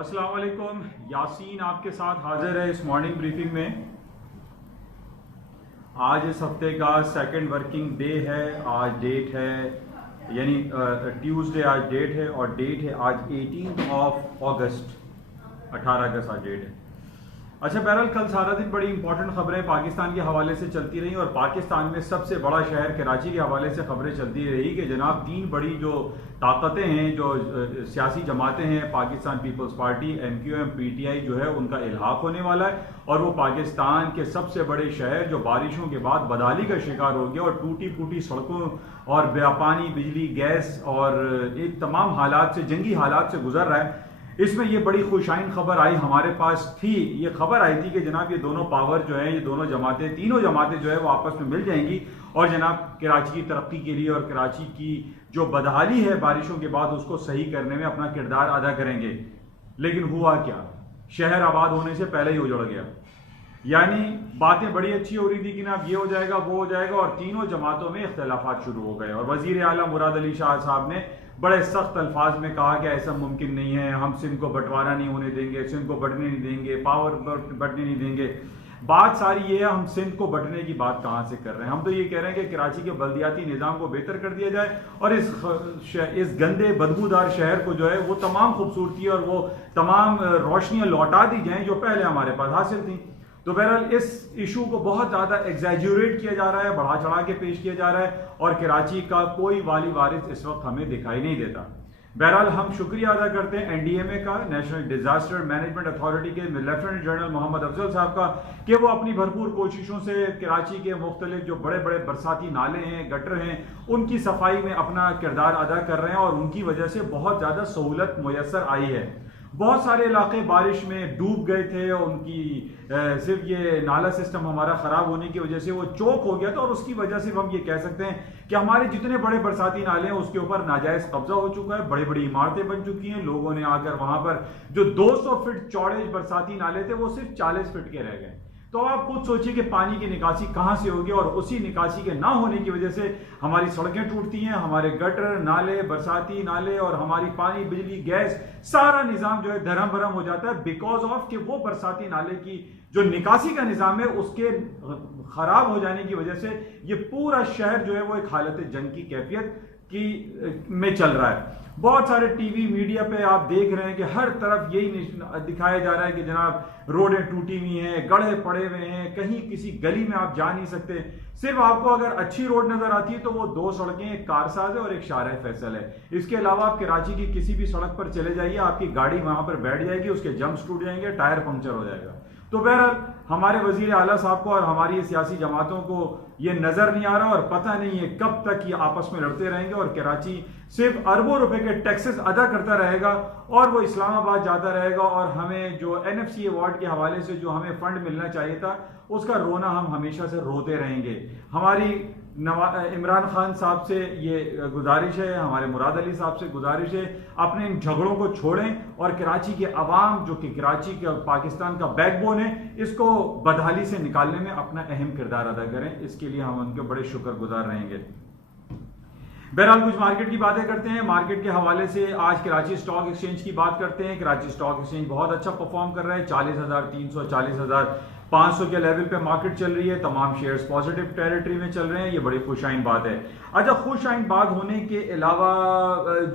अस्सलाम वालेकुम। यासीन आपके साथ हाजिर है इस मॉर्निंग ब्रीफिंग में। आज इस हफ्ते का सेकंड वर्किंग डे है। आज डेट है यानी ट्यूसडे आज डेट है और डेट है आज 18 अगस्त 18 अगस्त आज डेट है। अच्छा, बहरहाल कल सारा दिन बड़ी इंपॉर्टेंट खबरें पाकिस्तान के हवाले से चलती रही और पाकिस्तान में सबसे बड़ा शहर कराची के हवाले से खबरें चलती रही कि जनाब तीन बड़ी जो ताकतें हैं, जो सियासी जमातें हैं, Pakistan Peoples Party, MQM, PTI जो है उनका इल्हाक होने वाला है और वो पाकिस्तान के सबसे बड़े शहर जो बारिशों के बाद बदहाली का शिकार हो गया और टूटी फूटी सड़कों और बेपानी, बिजली, गैस और एक तमाम हालात से, जंगी हालात से गुजर रहा है। इसमें ये बड़ी खुशाइन खबर आई हमारे पास थी। ये खबर आई थी कि जनाब ये दोनों पावर जो है, ये दोनों जमातें, तीनों जमातें जो है वो आपस में मिल जाएंगी और जनाब कराची की तरक्की के लिए और कराची की जो बदहाली है बारिशों के बाद उसको सही करने में अपना किरदार अदा करेंगे। लेकिन हुआ क्या? शहर आबाद होने से पहले ही उजड़ गया। यानी बातें बड़ी अच्छी हो रही थी कि ना ये हो जाएगा, वो हो जाएगा और तीनों जमातों में इख्तलाफात शुरू हो गए और वजीर आला मुराद अली शाह साहब ने बड़े सख्त अल्फाज में कहा कि ऐसा मुमकिन नहीं है, हम सिंध को बंटवारा नहीं होने देंगे, सिंध को बढ़ने नहीं देंगे, पावर बढ़ने नहीं देंगे। बात सारी ये है, हम सिंध को बढ़ने की बात कहां से कर रहे हैं? हम तो ये कह रहे हैं कि कराची के बल्दियाती निज़ाम को बेहतर कर दिया जाए और इस गंदे बदबूदार शहर को जो है वो तमाम खूबसूरती और वो तमाम रोशनियां लौटा दी जाएं जो पहले हमारे पास हासिल थी। तो बहरहाल इस इशू को बहुत ज़्यादा एग्जैजुरेट किया जा रहा है, बढ़ा चढ़ा के पेश किया जा रहा है और कराची का कोई वाली वारिस इस वक्त हमें दिखाई नहीं देता। बहरहाल हम शुक्रिया अदा करते हैं NDMA का, नेशनल डिजास्टर मैनेजमेंट अथॉरिटी के लेफ्टिनेंट जनरल मोहम्मद अफजल साहब का, कि वो अपनी भरपूर कोशिशों से कराची के मुख्तलिफ जो बड़े बड़े बरसाती नाले हैं, गटर हैं, उनकी सफाई में अपना किरदार अदा कर रहे हैं और उनकी वजह से बहुत ज़्यादा सहूलत मुयसर आई है। बहुत सारे इलाके बारिश में डूब गए थे और उनकी सिर्फ ये नाला सिस्टम हमारा ख़राब होने की वजह से वो चौक हो गया था और उसकी वजह से हम ये कह सकते हैं कि हमारे जितने बड़े बरसाती नाले हैं उसके ऊपर नाजायज़ कब्जा हो चुका है। बड़ी बड़ी इमारतें बन चुकी हैं। लोगों ने आकर वहाँ पर जो 200 फीट चौड़े बरसाती नाले थे वो सिर्फ 40 फीट के रह गए। तो आप खुद सोचिए कि पानी की निकासी कहां से होगी और उसी निकासी के ना होने की वजह से हमारी सड़कें टूटती हैं, हमारे गटर, नाले, बरसाती नाले और हमारी पानी, बिजली, गैस, सारा निजाम जो है धर्म भरम हो जाता है बिकॉज ऑफ कि वो बरसाती नाले की जो निकासी का निजाम है उसके खराब हो जाने की वजह से ये पूरा शहर जो है वो एक हालत जंग की कैफियत की में चल रहा है। बहुत सारे टीवी मीडिया पे आप देख रहे हैं कि हर तरफ यही दिखाया जा रहा है कि जनाब रोडें टूटी हुई हैं, गड्ढे पड़े हुए हैं, कहीं किसी गली में आप जा नहीं सकते। सिर्फ आपको अगर अच्छी रोड नजर आती है तो वो दो सड़कें, एक कारसाज है और एक शाह फैसल है। इसके अलावा आप कराची की किसी भी सड़क पर चले जाइए, आपकी गाड़ी वहां पर बैठ जाएगी, उसके जंप्स टूट जाएंगे, टायर पंक्चर हो जाएगा। तो बहरहाल हमारे वजीर आला साहब को और हमारी सियासी जमातों को ये नजर नहीं आ रहा और पता नहीं है कब तक ये आपस में लड़ते रहेंगे और कराची सिर्फ अरबों रुपए के टैक्सेस अदा करता रहेगा और वो इस्लामाबाद जाता रहेगा और हमें जो NFC अवार्ड के हवाले से जो हमें फंड मिलना चाहिए था उसका रोना हम हमेशा से रोते रहेंगे। हमारी इमरान खान साहब से ये गुजारिश है, हमारे मुराद अली साहब से गुजारिश है, अपने इन झगड़ों को छोड़ें और कराची के अवाम जो कि कराची का पाकिस्तान का बैकबोन है इसको बदहाली से निकालने में अपना अहम किरदार अदा करें। इसके लिए हम उनके बड़े शुक्रगुजार रहेंगे। बहरहाल कुछ मार्केट की बातें करते हैं। मार्केट के हवाले से आज कराची स्टॉक एक्सचेंज की बात करते हैं। कराची स्टॉक एक्सचेंज बहुत अच्छा परफॉर्म कर रहा है। 40,300 40,500 के लेवल पे मार्केट चल रही है। तमाम शेयर्स पॉजिटिव टेरिटरी में चल रहे हैं। ये बड़ी खुशाइन बात है। अच्छा, खुशाइन बात होने के अलावा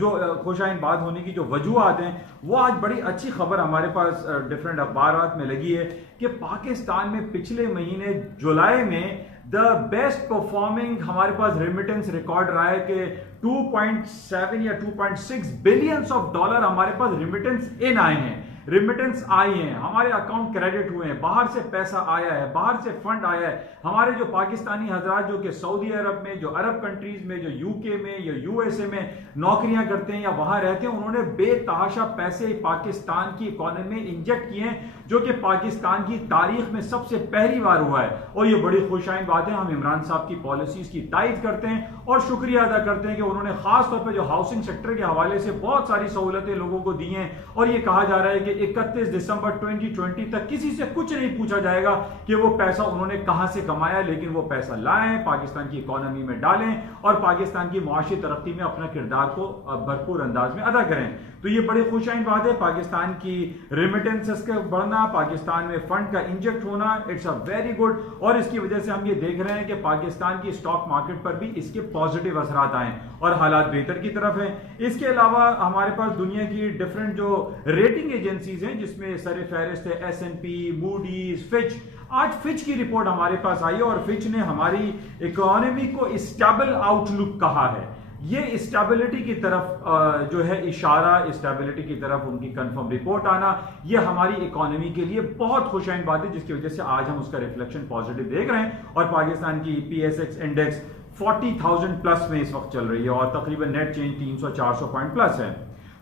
जो खुशाइन बात होने की जो वजूहत हैं वो आज बड़ी अच्छी खबर हमारे पास डिफरेंट अखबारात में लगी है कि पाकिस्तान में पिछले महीने जुलाई में द बेस्ट परफॉर्मिंग हमारे पास रेमिटेंस रिकॉर्ड रहा है कि 2.7 या 2.6 बिलियंस ऑफ डॉलर हमारे पास रेमिटेंस इन आए हैं, रेमिटेंस आई हैं, हमारे अकाउंट क्रेडिट हुए हैं, बाहर से पैसा आया है, बाहर से फंड आया है। हमारे जो पाकिस्तानी हजरात जो कि सऊदी अरब में, जो अरब कंट्रीज में, जो UK में या USA में नौकरियां करते हैं या वहां रहते हैं, उन्होंने बेतहाशा पैसे पाकिस्तान की इकोनॉमी में इंजेक्ट किए हैं जो कि पाकिस्तान की तारीख में सबसे पहली बार हुआ है और ये बड़ी खुशाइन बात है। हम इमरान साहब की पॉलिसीज की तारीफ करते हैं और शुक्रिया अदा करते हैं कि उन्होंने खास तौर पर जो हाउसिंग सेक्टर के हवाले से बहुत सारी सहूलतें लोगों को दी हैं और ये कहा जा रहा है कि 31 दिसंबर 2020 तक किसी से कुछ नहीं पूछा जाएगा कि वो पैसा उन्होंने कहां से कमाया, लेकिन वो पैसा लाएं, पाकिस्तान की इकोनॉमी में डालें और पाकिस्तान की मुआशी तरक्की में अपना किरदार को भरपूर अंदाज में अदा करें। तो ये बड़ी खुशहाल बात है। पाकिस्तान की रेमिटेंसेस का बढ़ना, पाकिस्तान में फंड का इंजेक्ट होना, इट्स अ वेरी गुड। और इसकी वजह से हम ये देख रहे हैं कि पाकिस्तान की स्टॉक मार्केट पर भी इसके पॉजिटिव असरात आए और हालात बेहतर की तरफ है। इसके अलावा हमारे पास दुनिया की डिफरेंट जो रेटिंग एजेंसीज हैं, जिसमें सर फहरिस्त है S&P, मूडीज, फिच। आज फिच की रिपोर्ट हमारे पास आई है और फिच ने हमारी इकोनॉमी को स्टेबल आउटलुक कहा है। ये स्टेबिलिटी की तरफ जो है इशारा, स्टेबिलिटी की तरफ उनकी कंफर्म रिपोर्ट आना, ये हमारी इकोनॉमी के लिए बहुत खुशहाल बात है, जिसकी वजह से आज हम उसका रिफ्लेक्शन पॉजिटिव देख रहे हैं। और पाकिस्तान की PSX इंडेक्स 40,000 प्लस में इस वक्त चल रही है और तकरीबन नेट चेंज 300-400 पॉइंट प्लस है।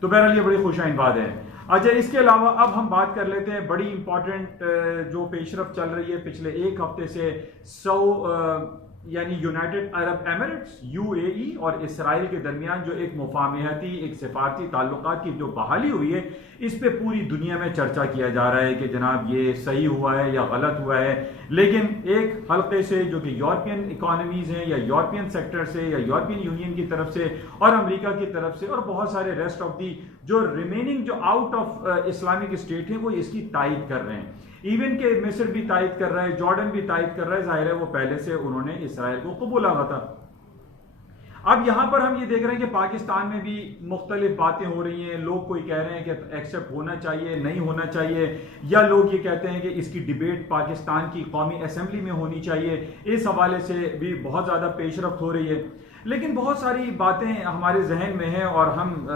तो बहरहाल ये बड़ी खुशहाल बात है। अच्छा, इसके अलावा अब हम बात कर लेते हैं बड़ी इंपॉर्टेंट जो पेशरफ चल रही है पिछले एक हफ्ते से। यानी यूनाइटेड अरब एमिरेट्स UAE और इसराइल के दरमियान जो एक मुफाहमती, एक सिफारती ताल्लुकात की जो बहाली हुई है, इस पे पूरी दुनिया में चर्चा किया जा रहा है कि जनाब ये सही हुआ है या गलत हुआ है। लेकिन एक हल्के से जो कि यूरोपियन इकोनॉमीज हैं या यूरोपियन सेक्टर से या यूरोपियन यूनियन की तरफ से और अमेरिका की तरफ से और बहुत सारे रेस्ट ऑफ दी जो रिमेनिंग जो आउट ऑफ इस्लामिक स्टेट है, वो इसकी तायद कर रहे हैं। इवन के मिस्र भी तायद कर रहा है, जॉर्डन भी तायद कर रहा है। जाहिर है वो पहले से उन्होंने इसराइल को कबूला हुआ था। अब यहां पर हम ये देख रहे हैं कि पाकिस्तान में भी मुख्तलिफ बातें हो रही हैं। लोग कोई कह रहे हैं कि एक्सेप्ट होना चाहिए, नहीं होना चाहिए, या लोग ये कहते हैं कि इसकी डिबेट पाकिस्तान की कौमी असेंबली में होनी चाहिए। इस हवाले से भी बहुत ज़्यादा पेशरफ्त हो रही है। लेकिन बहुत सारी बातें हमारे जहन में हैं और हम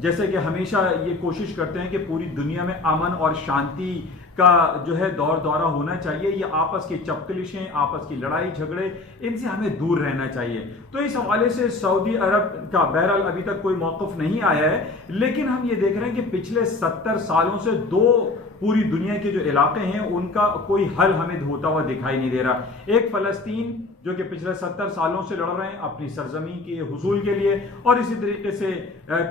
जैसे कि हमेशा ये कोशिश करते हैं कि पूरी दुनिया में अमन और शांति का जो है दौर दौरा होना चाहिए। ये आपस की चपकलिशें, आपस की लड़ाई झगड़े, इनसे हमें दूर रहना चाहिए। तो इस हवाले से सऊदी अरब का बहरहाल अभी तक कोई मौक़िफ़ नहीं आया है, लेकिन हम ये देख रहे हैं कि पिछले 70 सालों से दो पूरी दुनिया के जो इलाके हैं उनका कोई हल हमें होता हुआ दिखाई नहीं दे रहा। एक फ़लस्तीन जो कि पिछले 70 सालों से लड़ रहे हैं अपनी सरजमी के हुसूल के लिए, और इसी तरीके से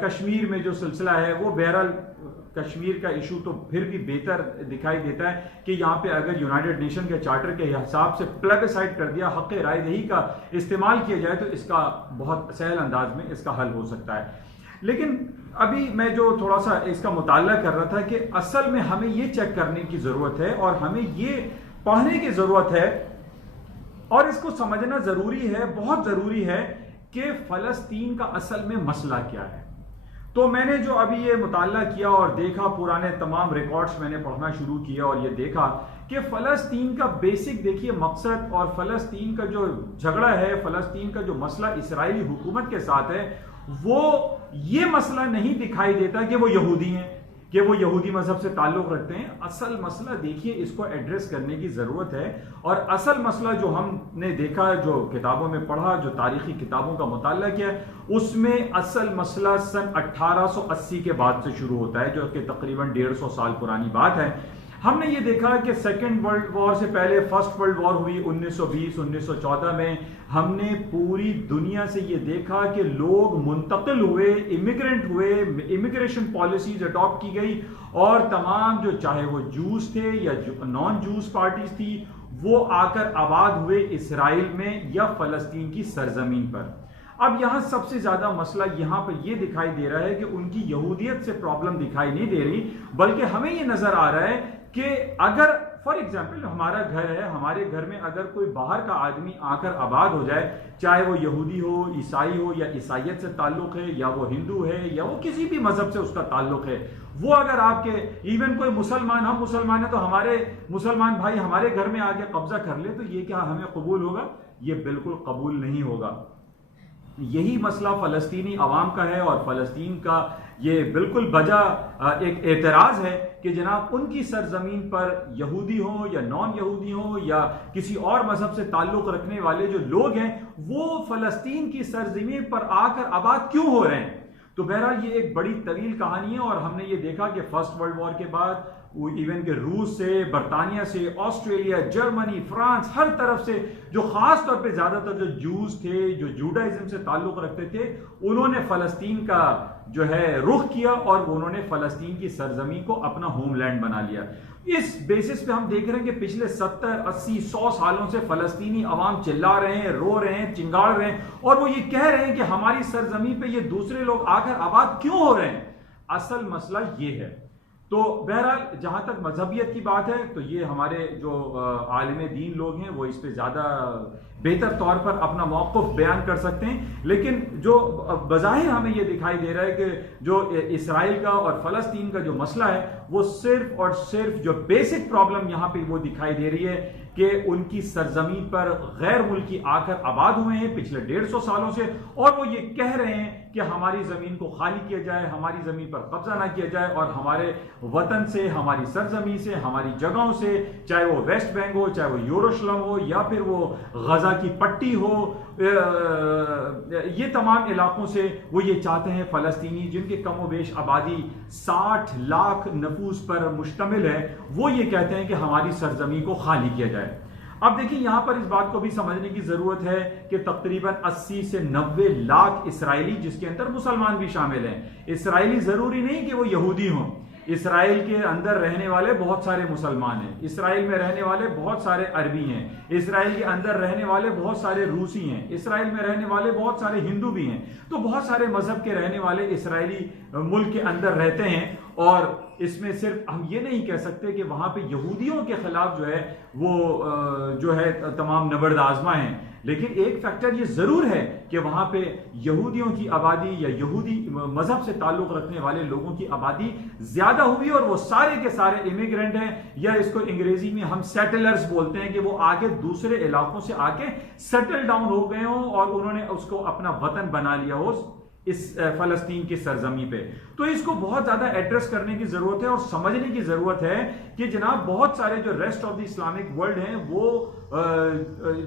कश्मीर में जो सिलसिला है वो बहरहाल कश्मीर का इशू तो फिर भी बेहतर दिखाई देता है कि यहाँ पे अगर यूनाइटेड नेशन के चार्टर के हिसाब से प्लेबिसाइड कर दिया, हक़ राय दही का इस्तेमाल किया जाए, तो इसका बहुत सहल अंदाज में इसका हल हो सकता है। लेकिन अभी मैं जो थोड़ा सा इसका मुताला कर रहा था कि असल में हमें ये चेक करने की जरूरत है और हमें ये पढ़ने की जरूरत है और इसको समझना जरूरी है, बहुत जरूरी है कि फलस्तीन का असल में मसला क्या है। तो मैंने जो अभी ये मुताला किया और देखा, पुराने तमाम रिकॉर्ड्स मैंने पढ़ना शुरू किया और ये देखा कि फलस्तीन का बेसिक देखिए मकसद और फलस्तीन का जो झगड़ा है, फलस्तीन का जो मसला इसराइली हुकूमत के साथ है, वो ये मसला नहीं दिखाई देता कि वो यहूदी हैं, कि वो यहूदी मजहब से ताल्लुक रखते हैं। असल मसला देखिए, इसको एड्रेस करने की जरूरत है। और असल मसला जो हमने देखा, जो किताबों में पढ़ा, जो तारीखी किताबों का मुताला किया, उसमें असल मसला सन 1880 के बाद से शुरू होता है, जो कि तकरीबन 150 साल पुरानी बात है। हमने ये देखा कि सेकेंड वर्ल्ड वॉर से पहले फर्स्ट वर्ल्ड वॉर हुई 1920-1914 में। हमने पूरी दुनिया से ये देखा कि लोग मुंतकिल हुए, इमिग्रेंट हुए, इमिग्रेशन पॉलिसीज अडॉप्ट की गई और तमाम जो चाहे वो जूस थे या नॉन जूस पार्टीज थी, वो आकर आबाद हुए इसराइल में या फलस्तीन की सरजमीन पर। अब यहां सबसे ज्यादा मसला यहां पर यह दिखाई दे रहा है कि उनकी यहूदियत से प्रॉब्लम दिखाई नहीं दे रही, बल्कि हमें यह नजर आ रहा है कि अगर फॉर एग्जाम्पल हमारा घर है, हमारे घर में अगर कोई बाहर का आदमी आकर आबाद हो जाए, चाहे वो यहूदी हो, ईसाई हो या ईसाइयत से ताल्लुक है, या वो हिंदू है, या वो किसी भी मजहब से उसका ताल्लुक है, वो अगर आपके इवन कोई मुसलमान, हम मुसलमान है तो हमारे मुसलमान भाई हमारे घर में आके कब्जा कर ले, तो ये क्या हमें कबूल होगा? ये बिल्कुल कबूल नहीं होगा। यही मसला फलस्तीनी अवाम का है और फलस्तीन का ये बिल्कुल बजा एक एतराज है कि जनाब उनकी सरजमीन पर यहूदी हो या नॉन यहूदी हो या किसी और मजहब से ताल्लुक रखने वाले जो लोग हैं, वो फलस्तीन की सरजमीन पर आकर आबाद क्यों हो रहे हैं। तो बहरहाल ये एक बड़ी तवील कहानी है और हमने ये देखा कि फर्स्ट वर्ल्ड वॉर के बाद इवन के रूस से, बरतानिया से, ऑस्ट्रेलिया, जर्मनी, फ्रांस, हर तरफ से जो खास तौर पे ज्यादातर जो जूस थे, जो जूडाइज्म से ताल्लुक रखते थे, उन्होंने फलस्तीन का जो है रुख किया और उन्होंने फलस्तीन की सरजमी को अपना होमलैंड बना लिया। इस बेसिस पे हम देख रहे हैं कि पिछले 70, 80, 100 सालों से फलस्तीनी अवाम चिल्ला रहे हैं, रो रहे हैं, चिंगाड़ रहे हैं और वो ये कह रहे हैं कि हमारी सरजमी पे ये दूसरे लोग आकर आबाद क्यों हो रहे हैं। असल मसला ये है। तो बहरहाल जहां तक मजहबियत की बात है तो ये हमारे जो आलिम दीन लोग हैं वो इस पे ज़्यादा बेहतर तौर पर अपना मौक़िफ़ बयान कर सकते हैं, लेकिन जो बज़ाहिर हमें ये दिखाई दे रहा है कि जो इसराइल का और फ़लस्तीन का जो मसला है वो सिर्फ और सिर्फ जो बेसिक प्रॉब्लम यहाँ पे वो दिखाई दे रही है कि उनकी सरजमीन पर गैर मुल्की आकर आबाद हुए हैं पिछले 150 सालों से, और वो ये कह रहे हैं कि हमारी ज़मीन को खाली किया जाए, हमारी ज़मीन पर कब्जा ना किया जाए, और हमारे वतन से, हमारी सरजमीन से, हमारी जगहों से, चाहे वो वेस्ट बैंक हो, चाहे वो यरूशलेम हो, या फिर वो गजा की पट्टी हो, ये तमाम इलाकों से वो ये चाहते हैं फ़लस्तीनी जिनके कम व बेश आबादी 60 लाख नफूस पर मुश्तमिल है, वो ये कहते हैं कि हमारी सरजमीन को खाली किया जाए। अब देखिए यहाँ पर इस बात को भी समझने की जरूरत है कि तकरीबन 80 से 90 लाख इसराइली, जिसके अंदर मुसलमान भी शामिल हैं, इसराइली जरूरी नहीं कि वो यहूदी हों, इसराइल के अंदर रहने वाले बहुत सारे मुसलमान हैं, इसराइल में रहने वाले बहुत सारे अरबी हैं, इसराइल के अंदर रहने वाले बहुत सारे रूसी हैं, इसराइल में रहने वाले बहुत सारे हिंदू भी हैं। तो बहुत सारे मजहब के रहने वाले इसराइली मुल्क के अंदर रहते हैं, और इसमें सिर्फ हम ये नहीं कह सकते कि वहां पे यहूदियों के खिलाफ जो है वो जो है तमाम नबर्द आजमा हैं, लेकिन एक फैक्टर ये जरूर है कि वहां पे यहूदियों की आबादी या यहूदी मजहब से ताल्लुक रखने वाले लोगों की आबादी ज्यादा हुई, और वो सारे के सारे इमिग्रेंट हैं, या इसको अंग्रेजी में हम सेटलर्स बोलते हैं कि वो आगे दूसरे इलाकों से आके सेटल डाउन हो गए हों और उन्होंने उसको अपना वतन बना लिया हो इस फलस्तीन की सरजमी पे। तो इसको बहुत ज्यादा एड्रेस करने की जरूरत है और समझने की जरूरत है कि जनाब बहुत सारे जो rest of the Islamic world हैं वो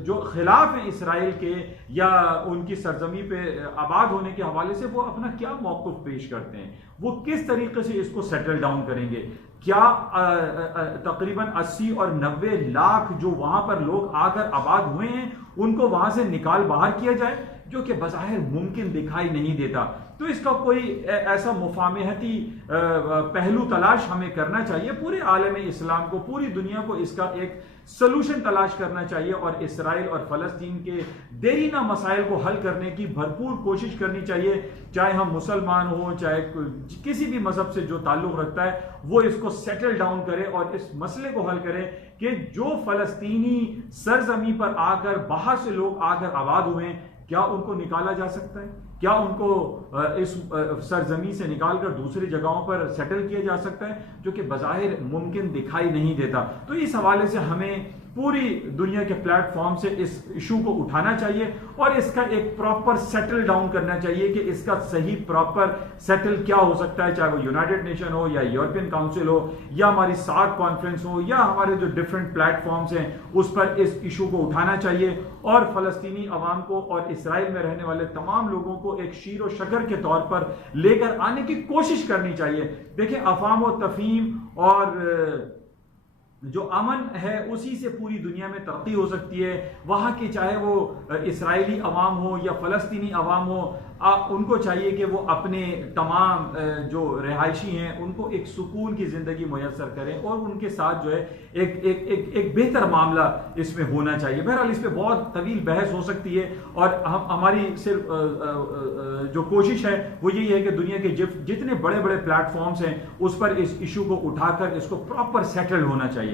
जो खिलाफ हैं इसराइल के या उनकी सरजमी पे आबाद होने के हवाले से, वो अपना क्या मौक़िफ़ पेश करते हैं, वो किस तरीके से इसको सेटल डाउन करेंगे। क्या तकरीबन 80 और 90 लाख जो वहां पर लोग आकर आबाद हुए हैं उनको वहां से निकाल बाहर किया जाए, जो कि बज़ाहिर मुमकिन दिखाई नहीं देता। तो इसका कोई ऐसा मुफाहमती पहलू तलाश हमें करना चाहिए, पूरे आलम इस्लाम को, पूरी दुनिया को इसका एक सलूशन तलाश करना चाहिए, और इसराइल और फ़लस्तीन के देरीना मसाइल को हल करने की भरपूर कोशिश करनी चाहिए। चाहे हम मुसलमान हो, चाहे किसी भी मजहब से जो ताल्लुक रखता है, वो इसको सेटल डाउन करे और इस मसले को हल करे कि जो फ़लस्तीनी सरजमी पर आकर बाहर से लोग आकर आबाद हुए हैं, क्या उनको निकाला जा सकता है, क्या उनको इस सरजमी से निकालकर दूसरी जगहों पर सेटल किया जा सकता है, जो कि बज़ाहिर मुमकिन दिखाई नहीं देता। तो इस हवाले से हमें पूरी दुनिया के प्लेटफॉर्म से इस इशू को उठाना चाहिए और इसका एक प्रॉपर सेटल डाउन करना चाहिए कि इसका सही प्रॉपर सेटल क्या हो सकता है, चाहे वो यूनाइटेड नेशन हो या यूरोपियन काउंसिल हो या हमारी सार्क कॉन्फ्रेंस हो या हमारे जो डिफरेंट प्लेटफॉर्म्स हैं उस पर इस इशू को उठाना चाहिए और फलस्तीनी अवाम को और इसराइल में रहने वाले तमाम लोगों को एक शीर और शकर के तौर पर लेकर आने की कोशिश करनी चाहिए। देखिए, अफवाम व तफहीम और जो अमन है उसी से पूरी दुनिया में तरक्की हो सकती है। वहाँ की चाहे वो इसराइली अवाम हो या फ़लस्तीनी अवाम हो, उनको चाहिए कि वो अपने तमाम जो रिहायशी हैं उनको एक सुकून की ज़िंदगी मुयस्सर करें और उनके साथ जो है एक बेहतर मामला इसमें होना चाहिए। बहरहाल इस पर बहुत तवील बहस हो सकती है और हमारी सिर्फ जो कोशिश है वो यही है कि दुनिया के जितने बड़े बड़े प्लेटफॉर्म्स हैं उस पर इस इशू को उठाकर इसको प्रॉपर सेटल होना चाहिए।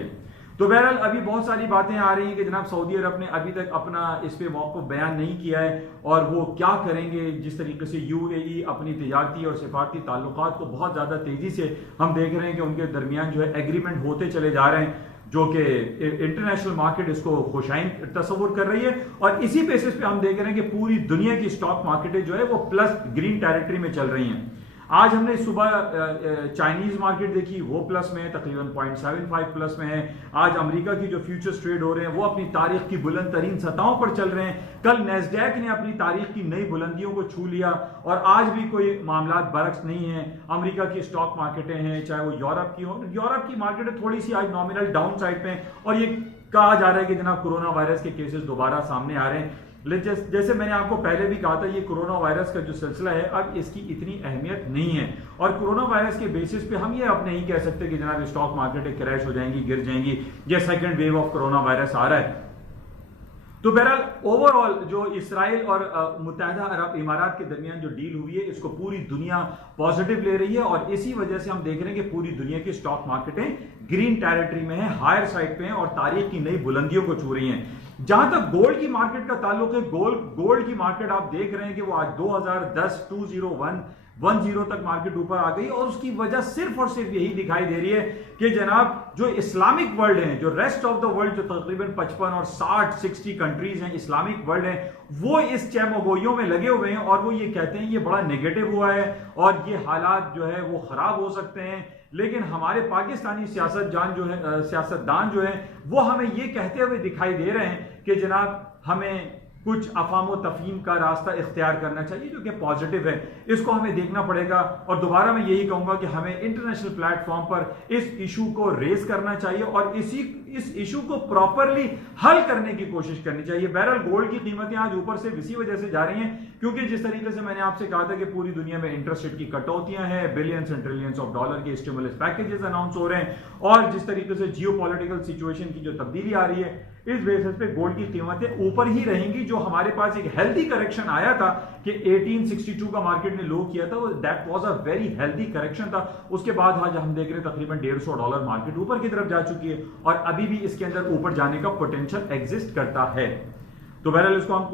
तो बहरहाल अभी बहुत सारी बातें आ रही हैं कि जनाब सऊदी अरब ने अभी तक अपना इस पे मौक़िफ़ बयान नहीं किया है और वो क्या करेंगे। जिस तरीके से यूएई अपनी तिजारती और सिफारती ताल्लुकात को बहुत ज़्यादा तेज़ी से हम देख रहे हैं कि उनके दरमियान जो है एग्रीमेंट होते चले जा रहे हैं, जो कि इंटरनेशनल मार्केट इसको खुशाइन तस्वुर कर रही है और इसी बेसिस पे हम देख रहे हैं कि पूरी दुनिया की स्टॉक मार्केटें जो है वो प्लस ग्रीन टेरिटरी में चल रही हैं। आज हमने सुबह चाइनीज मार्केट देखी, वो प्लस में है, तकरीबन 0.75 प्लस में है। आज अमेरिका की जो फ्यूचर्स ट्रेड हो रहे हैं वो अपनी तारीख की बुलंद तरीन सतहों पर चल रहे हैं। कल नैस्डैक ने अपनी तारीख की नई बुलंदियों को छू लिया और आज भी कोई मामला बरक्स नहीं है। अमेरिका की स्टॉक मार्केटें हैं, चाहे वो यूरोप की हो, यूरोप की मार्केटें थोड़ी सी आज नॉमिनल डाउन साइड पे हैं और ये कहा जा रहा है कि जनाब कोरोना वायरस के केसेस दोबारा सामने आ रहे हैं। जैसे मैंने आपको पहले भी कहा था, ये कोरोना वायरस का जो सिलसिला है अब इसकी इतनी अहमियत नहीं है और कोरोना वायरस के बेसिस पे हम ये अब नहीं कह सकते कि जनाब स्टॉक मार्केटें क्रैश हो जाएंगी, गिर जाएंगी, या second wave of corona virus आ रहा है। तो बहरहाल ओवरऑल जो इसराइल और मुत्तहिदा अरब इमारात के दरमियान जो डील हुई है इसको पूरी दुनिया पॉजिटिव ले रही है और इसी वजह से हम देख रहे हैं कि पूरी दुनिया की स्टॉक मार्केटें ग्रीन टेरिटरी में है, हायर साइड पे हैं और तारीख की नई बुलंदियों को छू रही हैं। जहां तक गोल्ड की मार्केट का ताल्लुक है, गोल्ड की मार्केट आप देख रहे हैं कि वो आज 2010 तक मार्केट ऊपर आ गई और उसकी वजह सिर्फ और सिर्फ यही दिखाई दे रही है कि जनाब जो इस्लामिक वर्ल्ड है, जो रेस्ट ऑफ द वर्ल्ड जो तकरीबन 55 और 60 कंट्रीज हैं इस्लामिक वर्ल्ड है, वो इस चैमगोइयों में लगे हुए हैं और वो ये कहते हैं ये बड़ा नेगेटिव हुआ है और ये हालात जो है वो खराब हो सकते हैं। लेकिन हमारे पाकिस्तानी सियासतदान जो है वो हमें ये कहते हुए दिखाई दे रहे हैं कि जनाब हमें कुछ अफाम व तफहीम का रास्ता इख्तियार करना चाहिए जो कि पॉजिटिव है, इसको हमें देखना पड़ेगा। और दोबारा मैं यही कहूंगा कि हमें इंटरनेशनल प्लेटफॉर्म पर इस इशू को रेज करना चाहिए और इस इशू को प्रॉपरली हल करने की कोशिश करनी चाहिए। बहरहाल गोल्ड की कीमतें आज ऊपर से इसी वजह से जा रही हैं क्योंकि जिस तरीके से मैंने आपसे कहा था कि पूरी दुनिया में इंटरेस्ट रेट की कटौतियां हैं, billions and trillions of dollar के स्टिमुलस पैकेजेस अनाउंस हो रहे हैं और जिस तरीके से जियोपॉलिटिकल सिचुएशन की जो तब्दीली आ रही है इस बेसिस पे गोल्ड की कीमतें ऊपर ही रहेंगी। जो हमारे पास एक हेल्दी करेक्शन आया था कि 1862 का मार्केट ने लो किया था, that was a very healthy correction था। उसके बाद आज हम देख रहे हैं तकरीबन $150 मार्केट ऊपर की तरफ जा चुकी है और अभी भी इसके अंदर ऊपर जाने का पोटेंशियल एग्जिस्ट करता है। तो बहरहाल इसको हम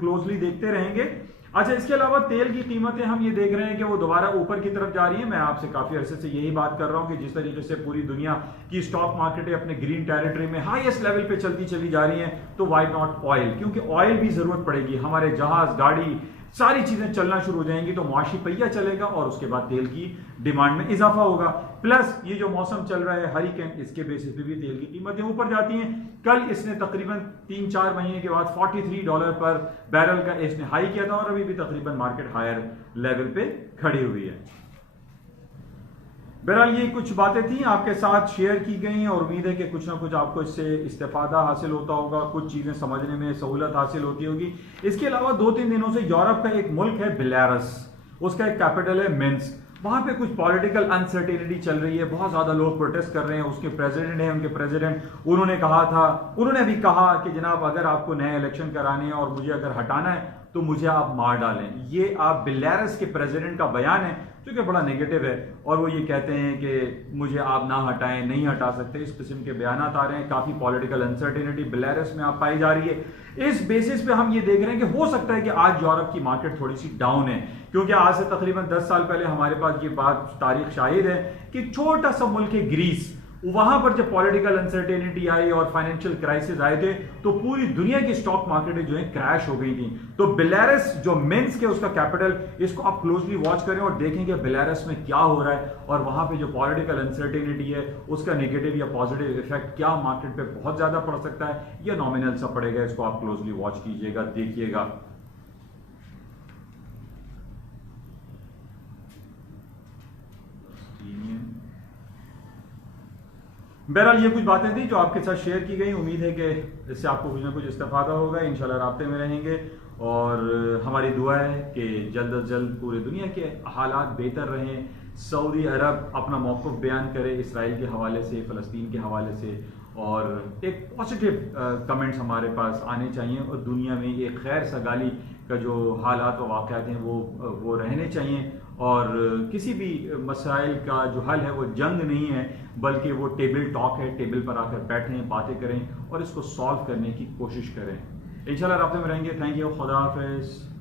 क्लोजली देखते रहेंगे। अच्छा, इसके अलावा तेल की कीमतें हम ये देख रहे हैं कि वो दोबारा ऊपर की तरफ जा रही है। मैं आपसे काफी अरसे से यही बात कर रहा हूं कि जिस तरीके से पूरी दुनिया की स्टॉक मार्केटें अपने ग्रीन टेरिटरी में हाईएस्ट लेवल पे चलती चली जा रही हैं, तो व्हाई नॉट ऑयल, क्योंकि ऑयल भी जरूरत पड़ेगी। हमारे जहाज, गाड़ी, सारी चीजें चलना शुरू हो जाएंगी तो मुआशी पहिया चलेगा और उसके बाद तेल की डिमांड में इजाफा होगा। प्लस ये जो मौसम चल रहा है हरिकेन, इसके बेसिस पे भी तेल की कीमतें ऊपर जाती हैं। कल इसने तकरीबन 3-4 महीने के बाद $43 पर बैरल का इसने हाई किया था और अभी भी तकरीबन मार्केट हायर लेवल पे खड़ी हुई है। बहरहाल ये कुछ बातें थी आपके साथ शेयर की गई और उम्मीद है कि कुछ ना कुछ आपको इससे इस्तेफादा हासिल होता होगा, कुछ चीजें समझने में सहूलत हासिल होती होगी। इसके अलावा 2-3 दिनों से यूरोप का एक मुल्क है बेलारस, उसका एक कैपिटल है मिन्स्क, वहां पे कुछ पॉलिटिकल अनसर्टेनिटी चल रही है, बहुत ज्यादा लोग प्रोटेस्ट कर रहे हैं। उसके प्रेसिडेंट है, उनके प्रेसिडेंट उन्होंने अभी कहा कि जनाब अगर आपको नए इलेक्शन कराने हैं और मुझे अगर हटाना है तो मुझे आप मार डालें। ये आप बेलारस के प्रेसिडेंट का बयान है जो कि बड़ा नेगेटिव है और वो ये कहते हैं कि मुझे आप ना हटाएं, नहीं हटा सकते, इस किस्म के बयान आ रहे हैं। काफी पॉलिटिकल अनसर्टेनिटी बेलारस में आप पाई जा रही है। इस बेसिस पे हम ये देख रहे हैं कि हो सकता है कि आज यूरोप की मार्केट थोड़ी सी डाउन है क्योंकि आज से तकरीबन 10 साल पहले हमारे पास ये बात तारीख शाहिद है कि छोटा सा मुल्क है ग्रीस, वहां पर जब पॉलिटिकल अनसर्टेनिटी आई और फाइनेंशियल क्राइसिस आए थे तो पूरी दुनिया की स्टॉक मार्केटें जो है क्रैश हो गई थी। तो बेलारस जो मिन्स्क है उसका कैपिटल, इसको आप क्लोजली वॉच करें और देखें कि बेलारस में क्या हो रहा है और वहां पे जो पॉलिटिकल अनसर्टेनिटी है उसका नेगेटिव या पॉजिटिव इफेक्ट क्या मार्केट पे बहुत ज्यादा पड़ सकता है या नॉमिनल सा पड़ेगा। इसको आप क्लोजली वॉच कीजिएगा, देखिएगा। बहरहाल ये कुछ बातें थी जो आपके साथ शेयर की गई। उम्मीद है कि इससे आपको कुछ ना कुछ इस्तेफादा होगा। इंशाल्लाह राब्ते में रहेंगे और हमारी दुआ है कि जल्द अज जल्द पूरी दुनिया के हालात बेहतर रहें, सऊदी अरब अपना मौक़िफ़ बयान करे इसराइल के हवाले से, फ़लस्तीन के हवाले से और एक पॉजिटिव कमेंट्स हमारे पास आने चाहिए और दुनिया में एक खैर सगाली का जो हालात व वाक़यात हैं वो रहने चाहिए और किसी भी मसाइल का जो हल है वो जंग नहीं है बल्कि वो टेबल टॉक है। टेबल पर आकर बैठें, बातें करें और इसको सॉल्व करने की कोशिश करें। इंशाल्लाह राब्ते में रहेंगे। थैंक यू, खुदा हाफ़िज़।